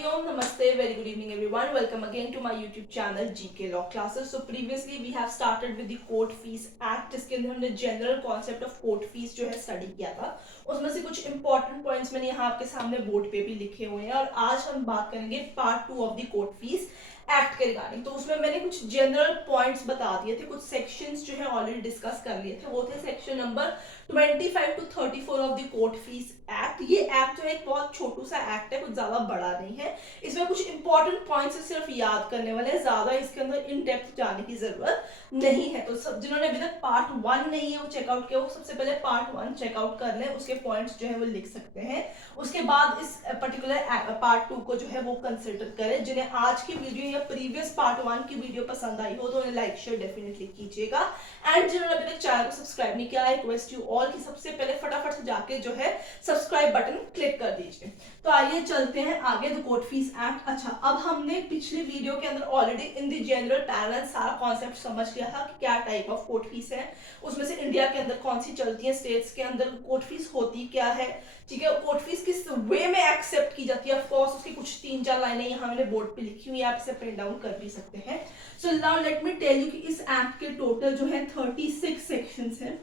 Hari Om, Namaste, very good evening everyone. Welcome again to my YouTube channel GK Law Classes. So previously we have started with the Court Fees Act, जिसके अंदर हमने general concept of court fees जो है study किया था. उसमें से कुछ इंपॉर्टेंट पॉइंट्स मैंने यहाँ आपके सामने बोर्ड पे भी लिखे हुए हैं और आज हम बात करेंगे part 2 of the court fees act के रिगार्डिंग. तो उसमें मैंने कुछ जनरल पॉइंट्स बता दिए थे, कुछ सेक्शंस जो है ऑलरेडी डिस्कस कर लिए थे. वो थे section number 25 to 34 of the court fees act. ये एक्ट जो है एक बहुत छोटू सा एक्ट है, कुछ ज्यादा बड़ा नहीं है. इसमें कुछ इंपॉर्टेंट पॉइंट्स सिर्फ याद करने वाले हैं, ज्यादा इसके अंदर इन डेप्थ जाने की जरूरत नहीं है. तो सब जिन्होंने अभी तक पार्ट 1 नहीं है वो चेकआउट किया, वो सबसे पहले पार्ट 1 चेकआउट कर लें, उसके पॉइंट्स जो है वो लिख सकते हैं. उसके बाद इस पर्टिकुलर पार्ट 2 को जो है वो कंसिडर करें. जिन्हें आज की वीडियो या प्रीवियस पार्ट 1 की वीडियो पसंद आई हो तो उन्हें लाइक शेयर डेफिनेटली कीजिएगा. एंड जिन्होंने अभी तक चैनल को सब्सक्राइब नहीं किया, आई रिक्वेस्ट यू ऑल कि सबसे पहले फटाफट से जाके जो है सब्सक्राइब बटन क्लिक कर दीजिए. तो आइए चलते हैं आगे. The court fees act. अच्छा, अब हमने पिछली वीडियो के अंदर already in the general parallel सारा कॉन्सेप्ट समझ लिया था कि क्या टाइप ऑफ कोर्ट फीस है, उसमें से इंडिया के अंदर कौन सी चलती है, स्टेट्स के अंदर कोर्ट फीस होती क्या है, ठीक है, कोर्ट फीस किस वे में एक्सेप्ट की जाती है. ऑफ कोर्स उसकी कुछ 3-4 लाइनें यहाँ मैंने बोर्ड पे लिखी हुई है, आप इसे प्रिंट डाउन कर भी सकते हैं. So now let me tell you कि इस एक्ट के टोटल जो है 36 सेक्शंस हैं.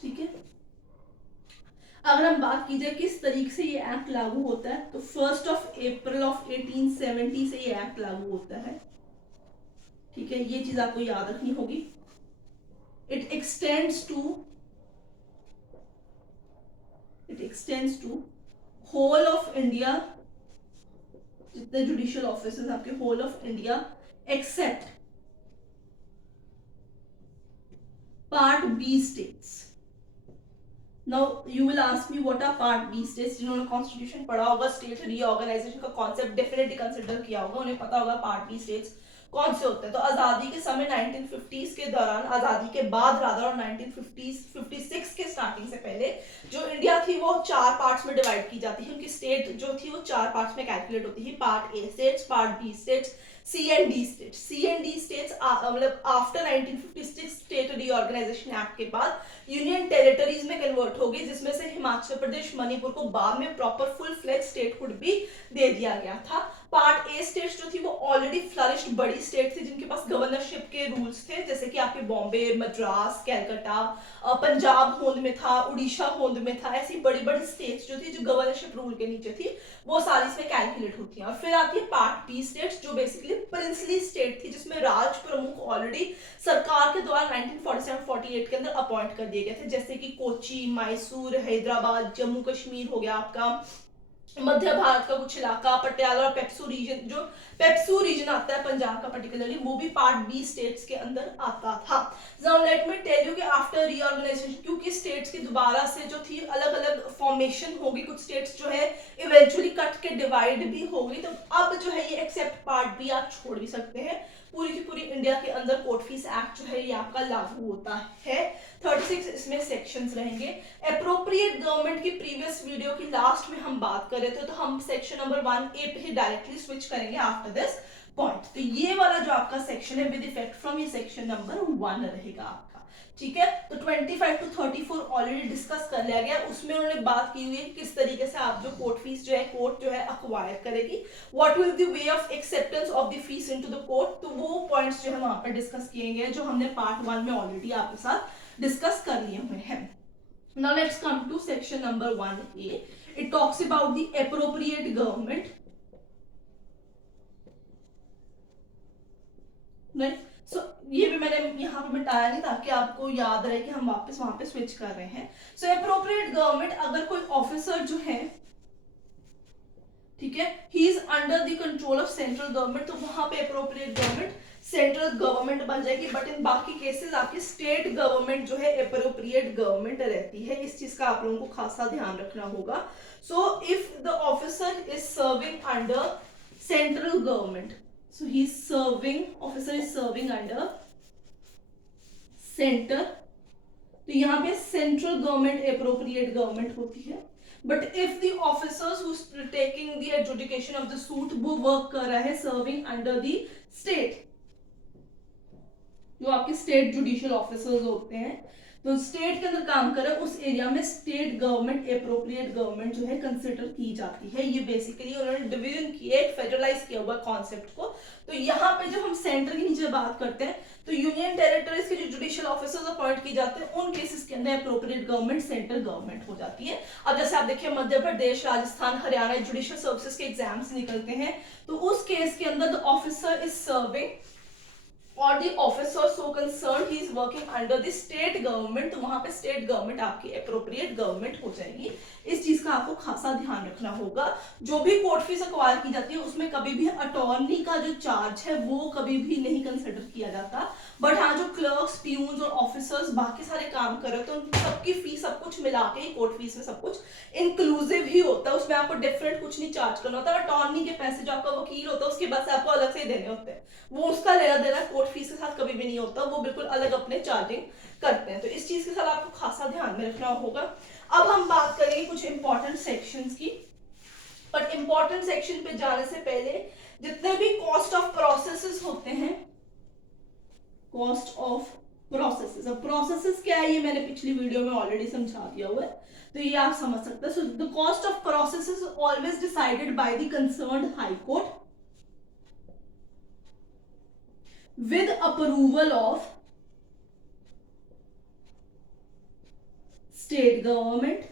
ठीक है, अगर हम बात की जाए किस तरीके से ये एक्ट लागू होता है, तो 1 अप्रैल 1870 से ये एक्ट लागू होता है. ठीक है, ये चीज आपको याद रखनी होगी. It extends to whole of India, जितने जुडिशियल ऑफिसर्स आपके whole of India except part B states. Now you will ask me what are part B states. जिन्होंने कॉन्स्टिट्यूशन पढ़ा होगा, स्टेट रीऑर्गेनाइजेशन का कॉन्सेप्ट डेफिनेटली कंसिडर किया होगा, उन्हें पता होगा पार्ट बी स्टेट्स कौन से होते हैं. तो आजादी के समय 1950s के दौरान, आजादी के बाद रादर और 1956 के स्टार्टिंग से पहले जो इंडिया थी वो 4 पार्ट्स में डिवाइड की जाती है. उनकी स्टेट जो थी वो 4 पार्ट्स में कैलकुलेट होती थी. Part A states, part B states, C and D states. C and D states मतलब आफ्टर 1956 स्टेट रीऑर्गेनाइजेशन एक्ट के बाद यूनियन टेरिटरीज में कन्वर्ट हो गई, जिसमें से हिमाचल प्रदेश, मणिपुर को बाद में प्रॉपर फुल फ्लेज स्टेटहुड भी दे दिया गया था. पार्ट ए स्टेट्स जो थी वो ऑलरेडी फ्लरिश्ड बड़ी स्टेट थी, जिनके पास गवर्नरशिप के रूल्स थे, जैसे कि आपके बॉम्बे, मद्रास, कैलकाटा, पंजाब होंद में था, उड़ीसा होंद में था. ऐसी बड़ी बड़ी स्टेट्स जो थी जो गवर्नरशिप रूल के नीचे थी, वो सारी इसमें कैलकुलेट होती हैं. और फिर आती है पार्ट बी स्टेट्स, जो बेसिकली प्रिंसली स्टेट थी, जिसमें राज प्रमुख ऑलरेडी सरकार के द्वारा 1947-48 के अंदर अपॉइंट कर दिए गए थे, जैसे कि कोची, मैसूर, हैदराबाद, जम्मू कश्मीर हो गया आपका, मध्य भारत का कुछ इलाका, पटियाला और पेप्सू रीजन, जो पेप्सू रीजन आता है पंजाब का पर्टिकुलरली, वो भी पार्ट बी स्टेट्स के अंदर आता था. Now let me tell you कि आफ्टर रीऑर्गेनाइजेशन, क्योंकि स्टेट्स की दोबारा से जो थी अलग अलग फॉर्मेशन होगी, कुछ स्टेट्स जो है इवेंचुअली कट के डिवाइड भी हो गई, तो अब जो है ये एक्सेप्ट पार्ट बी आप छोड़ भी सकते हैं. पूरी की पूरी इंडिया के अंदर कोर्ट फीस एक्ट जो है ये आपका लागू होता है. 36 इसमें सेक्शंस रहेंगे. एप्रोप्रिएट गवर्नमेंट की प्रीवियस वीडियो की लास्ट में हम बात कर रहे थे, तो हम सेक्शन नंबर 1A पे ही डायरेक्टली स्विच करेंगे आफ्टर दिस पॉइंट. तो ये वाला जो आपका सेक्शन है विद इफेक्ट फ्रॉम, ये सेक्शन नंबर 1 रहेगा आपका. ठीक है, तो 25 to 34 ऑलरेडी डिस्कस कर लिया गया. उसमें उन्होंने बात की हुई है किस तरीके से आप जो कोर्ट फीस जो है कोर्ट जो है अक्वायर करेगी, what will the way of acceptance of the fees into the court. तो वो पॉइंट्स जो है वहां पर डिस्कस किए गए जो हमने पार्ट 1 में ऑलरेडी आपके साथ डिस्कस कर लिए हुए हैं. Now let's come to section number 1A. It talks about the appropriate government. Right? So ये भी मैंने यहाँ पे मिटाया नहीं ताकि आपको याद रहे कि हम वापस वहां पे स्विच कर रहे हैं. So appropriate government, अगर कोई ऑफिसर जो है, ठीक है, he is under the control of central government, तो वहां पे अप्रोप्रिएट गवर्नमेंट सेंट्रल गवर्नमेंट बन जाएगी. बट इन बाकी केसेस आपकी स्टेट गवर्नमेंट जो है अप्रोप्रिएट गवर्नमेंट रहती है. इस चीज का आप लोगों को खासा ध्यान रखना होगा. So if the officer is serving under central government, so he is serving, officer is serving under centre, तो यहाँ पे सेंट्रल गवर्नमेंट अप्रोप्रिएट गवर्नमेंट होती है. But if the officers who is taking the adjudication of the suit, वो work कर रहा है serving under the state, जो आपके स्टेट जुडिशियल ऑफिसर्स होते हैं, तो स्टेट के अंदर काम करे उस एरिया में स्टेट गवर्नमेंट एप्रोप्रिएट गवर्नमेंट जो है कंसिडर की जाती है। ये बेसिकली उन्होंने डिवीजन किया, फेडरलाइज किया हुआ कॉन्सेप्ट को। तो यहाँ पे जब हम सेंटर के नीचे बात करते हैं तो यूनियन टेरिटरीज के जो जुडिशियल ऑफिसर्स अपॉइंट की जाते हैं उन केसेस के अंदर एप्रोप्रिएट गवर्नमेंट सेंट्रल गवर्नमेंट हो जाती है। अब जैसे आप देखिए मध्य प्रदेश, राजस्थान, हरियाणा जुडिशियल सर्विसेज के एग्जाम्स निकलते हैं, तो उस केस के अंदर the officer is serving or the officer so concerned he is working under the state government, तो वहां पे स्टेट गवर्नमेंट आपकी एप्रोप्रिएट गवर्नमेंट हो जाएगी। इस चीज का आपको खासा ध्यान रखना होगा। जो भी कोर्ट फीस एक्वायर की जाती है उसमें कभी भी अटॉर्नी का जो चार्ज है वो कभी भी नहीं कंसिडर किया जाता, बट हाँ जो क्लर्क्स, प्यून्स और ऑफिसर्स बाकी सारे काम कर रहे हैं तो सबकी फीस सब कुछ मिला के ही कोर्ट फीस में सब कुछ इंक्लूसिव ही होता है, उसमें आपको डिफरेंट कुछ नहीं चार्ज करना होता। अटॉर्नी के पैसे जो आपका वकील होता है उसके बस आपको अलग से ही देने होते हैं, वो उसका लेना देना कोर्ट फीस के साथ कभी भी नहीं होता, वो बिल्कुल अलग अपने चार्जिंग करते हैं। तो इस चीज के साथ आपको खासा ध्यान में रखना होगा। अब हम बात करेंगे कुछ इंपॉर्टेंट सेक्शंस की, बट इंपॉर्टेंट सेक्शन पे जाने से पहले जितने भी कॉस्ट ऑफ प्रोसेसेस होते हैं, कॉस्ट ऑफ प्रोसेसेस, अब प्रोसेसेस क्या है ये मैंने पिछली वीडियो में ऑलरेडी समझा दिया हुआ है, तो ये आप समझ सकते हैं। So the cost of processes always decided by the concerned high court with approval of state government,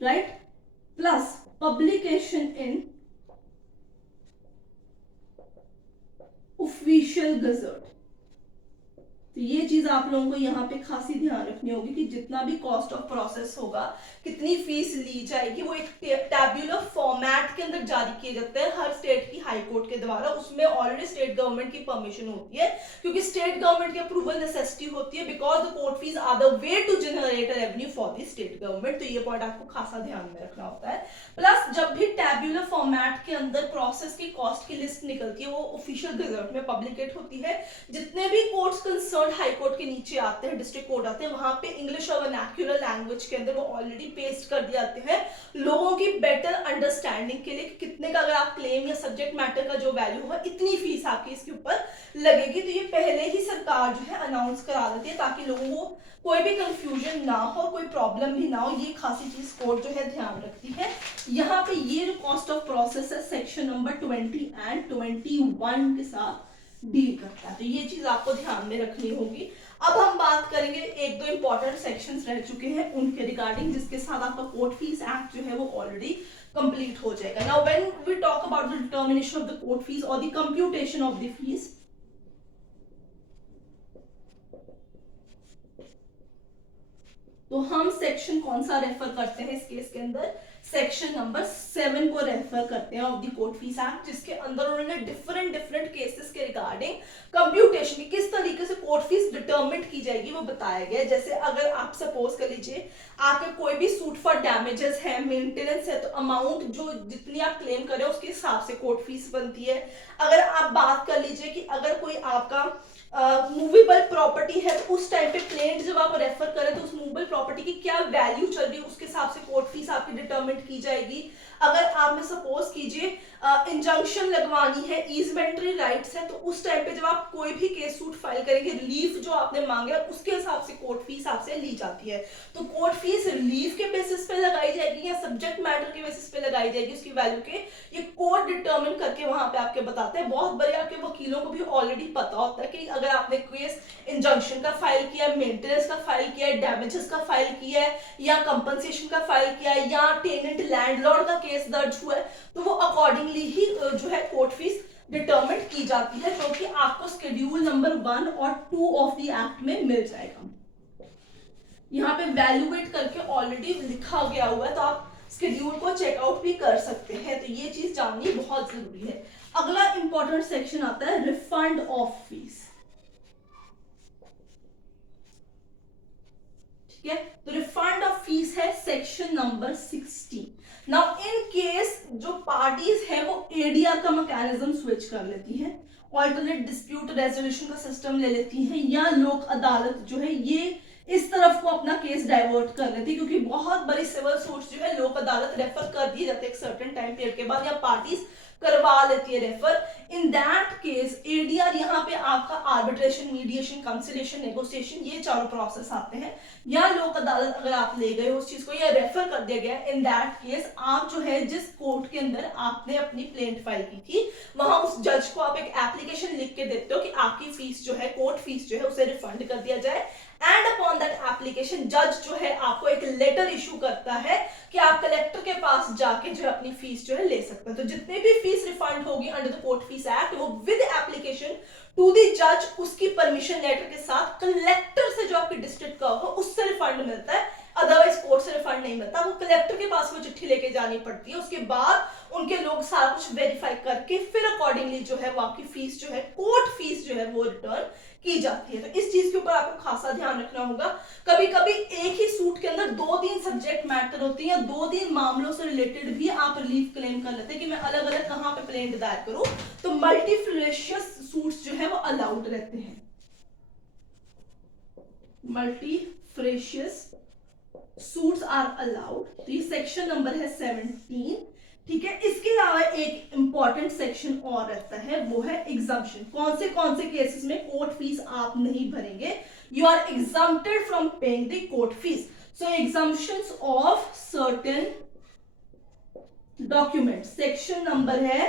right, plus publication in official gazette। तो ये चीज आप लोगों को यहाँ पे खासी ध्यान रखनी होगी कि जितना भी कॉस्ट ऑफ प्रोसेस होगा, कितनी फीस ली जाएगी, वो एक टैब्यूलर फॉर्मेट के अंदर जारी किए जाते हैं हर स्टेट की हाई कोर्ट के द्वारा। उसमें ऑलरेडी स्टेट गवर्नमेंट की परमिशन होती है, क्योंकि स्टेट गवर्नमेंट की अप्रूवल नेसेसिटी होती है, because the court fees are the way to generate revenue for the state government. तो ये पॉइंट आपको खासा ध्यान में रखना होता है। प्लस जब भी टैब्यूलर फॉर्मेट के अंदर प्रोसेस की कॉस्ट की लिस्ट निकलती है वो ऑफिशियल गजट में पब्लिकेट होती है। जितने भी कोर्ट्स कंसर्न हाई कोर्ट के नीचे आते हैं, डिस्ट्रिक्ट कोर्ट आते हैं, वहां पे इंग्लिश और वर्नाक्युलर लैंग्वेज के अंदर वो ऑलरेडी पेस्ट कर दिए जाते हैं लोगों की बेटर अंडरस्टैंडिंग के लिए कि कितने का अगर आप क्लेम या सब्जेक्ट मैटर का जो वैल्यू होगा इतनी फीस आपकी इसके ऊपर लगेगी। तो ये पहले ही सरकार जो है अनाउंस करा देती है ताकि लोगों को कोई भी कंफ्यूजन ना हो, कोई प्रॉब्लम भी ना हो। ये खासी चीज कोर्ट जो है ध्यान रखती है। यहाँ पे ये जो कॉस्ट ऑफ प्रोसेस है सेक्शन नंबर 20 एंड 21 के साथ डील करता है, तो ये चीज आपको ध्यान में रखनी होगी। अब हम बात करेंगे एक दो इंपॉर्टेंट सेक्शंस रह चुके हैं उनके रिगार्डिंग, जिसके साथ आपका कोर्ट फीस एक्ट जो है वो ऑलरेडी कंप्लीट हो जाएगा। Now when we talk about the determination of the court fees और the computation of the fees, तो हम सेक्शन कौन सा रेफर करते हैं इस केस के अंदर, सेक्शन नंबर 7 को रेफर करते हैं of the court fees act, जिसके अंदर उन्होंने डिफरेंट केसेस के रिगार्डिंग कंप्यूटेशन की किस तरीके से कोर्ट फीस डिटरमिन की जाएगी वो बताया गया है। जैसे अगर आप सपोज कर लीजिए आपके कोई भी सूट फॉर डैमेजेस है, मेंटेनेंस है, तो अमाउंट जो जितनी आप क्लेम करें उसके हिसाब से कोर्ट फीस बनती है। अगर आप बात कर लीजिए कि अगर कोई आपका मूवेबल प्रॉपर्टी है तो उस टाइम पे क्लेम जब आप रेफर करें तो उस मूवेबल प्रॉपर्टी की क्या वैल्यू चल रही है उसके हिसाब से कोर्ट फीस आपकी डिटरमिन की जाएगी। अगर आपने सपोज कीजिए इंजंक्शन लगवानी है, ईजमेंटरी राइट्स है, तो उस टाइम पे जब आप कोई भी केस सूट फाइल करेंगे, रिलीफ जो आपने मांगे उसके हिसाब से कोर्ट फीस आपसे ली जाती है। तो कोर्ट फीस रिलीफ के बेसिस पे लगाई जाएगी या सब्जेक्ट मैटर के बेसिस पे लगाई जाएगी उसकी वैल्यू के, ये कोर्ट डिटरमिन करके वहां पे आपके बताते हैं। बहुत बड़े आपके वकीलों को भी ऑलरेडी पता होता है कि अगर आपने केस इंजंक्शन का फाइल किया है, मेंटेनेंस का फाइल किया है, डैमेजेस का फाइल किया है या कंपनसेशन का फाइल किया है या टेनेंट लैंडलॉर्ड का केस दर्ज हुआ है, तो वो अकॉर्डिंगली ही जो है कोर्ट फीस डिटरमिन की जाती है, जो कि आपको शेड्यूल नंबर 1 और 2 ऑफ द एक्ट में मिल जाएगा। यहाँ पे वैल्यूएट करके ऑलरेडी लिखा गया हुआ है, तो आप शेड्यूल को चेकआउट भी कर सकते हैं। तो ये चीज जाननी बहुत जरूरी है। अगला इंपॉर्टेंट सेक्शन आता है रिफंड ऑफ फीस। ठीक है, तो रिफंड ऑफ फीस है section number 16। Now in case जो पार्टीज है वो एडीआर का मैकेनिज्म स्विच कर लेती है, ऑल्टरनेट डिस्प्यूट रेजोल्यूशन का सिस्टम ले लेती है, या लोक अदालत जो है ये इस तरफ को अपना केस डाइवर्ट कर लेती है, क्योंकि बहुत बड़ी सिविल सूट्स जो है लोक अदालत रेफर कर दिए जाते हैं एक सर्टेन टाइम पीरियड के बाद, या पार्टीज करवा लेती है refer. In that case ADR यहाँ पे आपका आर्बिट्रेशन, मीडिएशन, कंसिलिएशन, नेगोशिएशन, ये चारों प्रोसेस आते हैं। या लोक अदालत अगर आप ले गए उस चीज को या रेफर कर दिया गया, इन दैट केस आप जो है जिस कोर्ट के अंदर आपने अपनी प्लेंट फाइल की थी वहां उस जज को आप एक एप्लीकेशन लिख के देते हो कि आपकी फीस जो है, कोर्ट फीस जो है, उसे रिफंड कर दिया जाए। एंड अपॉन दैट एप्लीकेशन जज जो है आपको एक लेटर इशू करता है कि आप कलेक्टर के पास जाके जो है अपनी फीस जो है ले सकते हैं। तो जितने भी फीस रिफंड होगी under the court fees act, वो विद एप्लीकेशन टू द जज, उसकी परमिशन लेटर के साथ कलेक्टर से जो आपके डिस्ट्रिक्ट का होगा उससे रिफंड मिलता है। अदरवाइज कोर्ट से रिफंड नहीं मिलता, वो कलेक्टर के पास वो चिट्ठी लेके जानी पड़ती है। उसके बाद उनके लोग सारा कुछ वेरीफाई करके फिर अकॉर्डिंगली जो है वो आपकी फीस जो है, कोर्ट फीस जो है वो रिटर्न की जाती है। तो इस चीज के ऊपर आपको खासा ध्यान रखना होगा। कभी कभी एक ही सूट के अंदर 2-3 सब्जेक्ट मैटर होती है, 2-3 मामलों से रिलेटेड भी आप रिलीफ क्लेम कर लेते हैं कि मैं अलग अलग कहां पे प्लेंट दायर करूं, तो मल्टीफ्रेशियस सूट्स जो है वो अलाउड रहते हैं। मल्टीफ्रेशियस सूट्स आर अलाउड। तो ये सेक्शन नंबर है 17, ठीक है। इसके अलावा एक इंपॉर्टेंट सेक्शन और रहता है, वो है एग्जम्पशन। कौन से केसेस में कोर्ट फीस आप नहीं भरेंगे, you are exempted from paying the court fees. So exemptions of certain document, section number है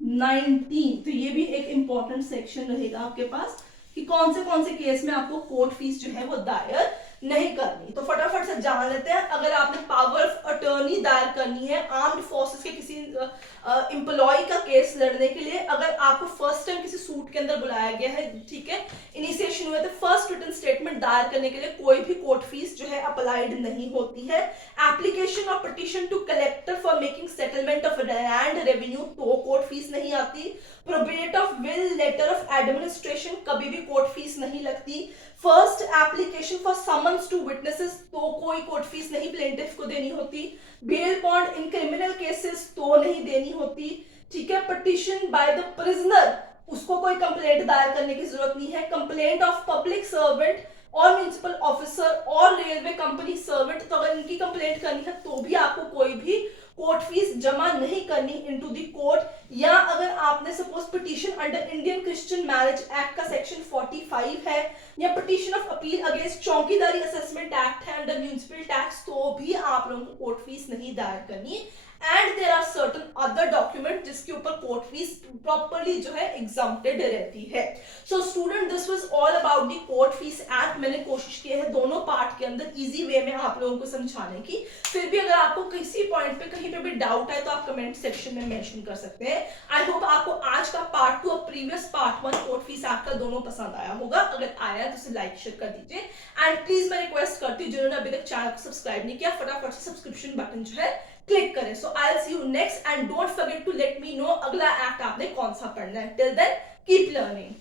19। तो ये भी एक इंपॉर्टेंट सेक्शन रहेगा आपके पास कि कौन से केस में आपको कोर्ट फीस जो है वो दायर नहीं करनी। तो फटाफट से जान लेते हैं। अगर आपने पावर ऑफ अटर्नी दायर करनी है आर्म्ड फोर्सेस के किसी एम्प्लॉय का केस लड़ने के लिए, अगर आपको फर्स्ट टाइम किसी सूट के अंदर बुलाया गया है, ठीक है, इनिशिएशन हुए, तो फर्स्ट रिटन स्टेटमेंट दायर करने के लिए कोई भी कोर्ट फीस जो है अप्लाइड नहीं होती है। एप्लीकेशन और petition to collector for making settlement of land revenue, तो कोर्ट फीस नहीं आती। Probate of will, letter of administration, कभी भी कोर्ट फीस नहीं लगती। First application for summons to witnesses, तो कोई कोर्ट फीस नहीं प्लेंटिफ को देनी होती। Bail bond in criminal cases, तो नहीं देनी होती, ठीक है। पिटीशन बाय द प्रिजनर, उसको कोई कंप्लेंट दायर करने की जरूरत नहीं है। कंप्लेंट ऑफ पब्लिक सर्वेंट और म्युनिसिपल ऑफिसर और रेलवे कंपनी सर्वेंट, तो अगर इनकी कंप्लेंट करनी है तो भी आपको कोई भी कोर्ट फीस जमा नहीं करनी इनटू द कोर्ट। या अगर आपने suppose petition under Indian Christian marriage act का सेक्शन 45 है, या petition of appeal against Chowkidari assessment act है अंडर म्युनिसिपल टैक्स, तो भी आप लोगों को कोर्ट फीस नहीं दायर करनी। And there are certain other document जिसके ऊपर कोर्ट फीस प्रॉपर्ली जो है एग्जम्प्टेड रहती है। So student, this was all about the court fees act. मैंने कोशिश की है दोनों पार्ट के अंदर इजी वे में आप लोगों को समझाने की। फिर भी अगर आपको किसी पॉइंट पे कहीं पे भी डाउट है तो आप कमेंट सेक्शन में मेंशन कर सकते हैं। आई होप आपको आज का पार्ट 2 और previous part 1 court fees act का दोनों पसंद आया होगा। अगर आया तो उसे लाइक शेयर कर दीजिए। एंड प्लीज मैं रिक्वेस्ट करती हूँ जिन्होंने अभी तक चैनल को सब्सक्राइब नहीं किया, फटाफट से सब्सक्रिप्शन बटन जो है क्लिक करें। So I will see you next and don't forget to let me know अगला एक्ट आपने कौन सा पढ़ना है। Till then keep learning.